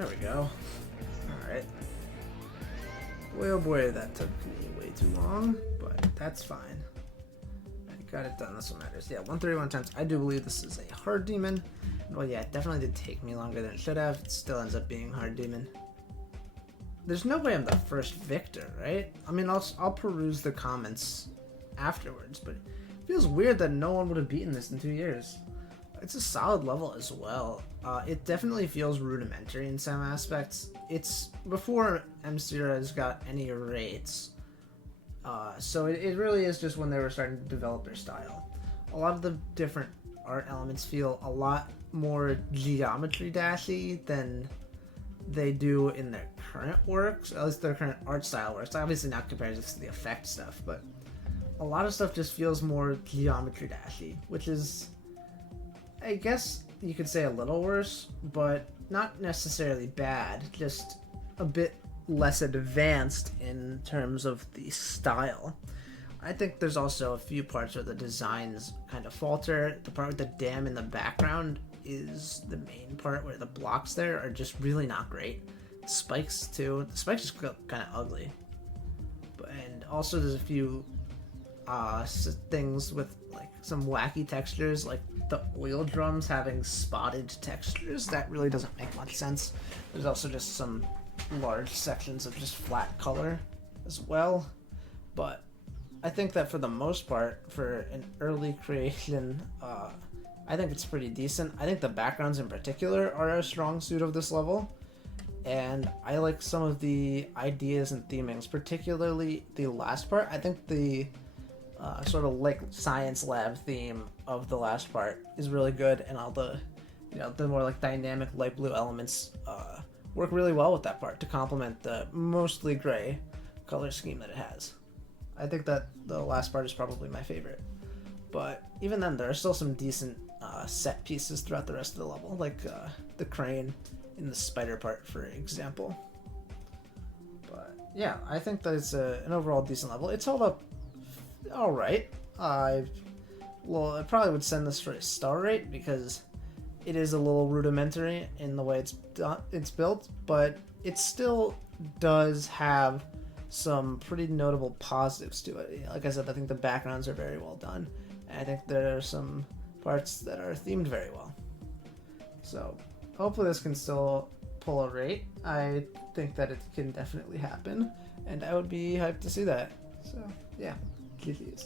There we go. Alright. Boy, oh boy, that took me way too long, but that's fine. I got it done, that's what matters. Yeah, 131 attempts. I do believe this is a hard demon. Well, yeah, it definitely did take me longer than it should have. It still ends up being hard demon. There's no way I'm the first victor, right? I mean, I'll peruse the comments afterwards, but it feels weird that no one would have beaten this in 2 years. It's a solid level as well. It definitely feels rudimentary in some aspects. It's before MCres got any rates, so it really is just when they were starting to develop their style. A lot of the different art elements feel a lot more geometry dashy than they do in their current works, at least their current art style works. Obviously not compared to the effect stuff, but a lot of stuff just feels more geometry dashy, which is, I guess you could say, a little worse, but not necessarily bad, just a bit less advanced in terms of the style. I think there's also a few parts where the designs kind of falter. The part with the dam in the background is the main part, where the blocks there are just really not great. Spikes too. The spikes just look kind of ugly. And also there's a few things with like some wacky textures, like the oil drums having spotted textures. That really doesn't make much sense. There's also just some large sections of just flat color as well. But I think that for the most part, for an early creation, I think it's pretty decent. I think the backgrounds in particular are a strong suit of this level, and I like some of the ideas and themings, particularly the last part. I think the sort of like science lab theme of the last part is really good, and all the, the more like dynamic light blue elements work really well with that part to complement the mostly gray color scheme that it has. I think that the last part is probably my favorite. But even then, there are still some decent set pieces throughout the rest of the level, like the crane in the spider part, for example. But yeah, I think that it's an overall decent level. It's held up all right. I probably would send this for a star rate because it is a little rudimentary in the way it's built, but it still does have some pretty notable positives to it. Like I said, I think the backgrounds are very well done, and I think there are some parts that are themed very well. So hopefully this can still pull a rate. I think that it can definitely happen, and I would be hyped to see that. So yeah, GG's.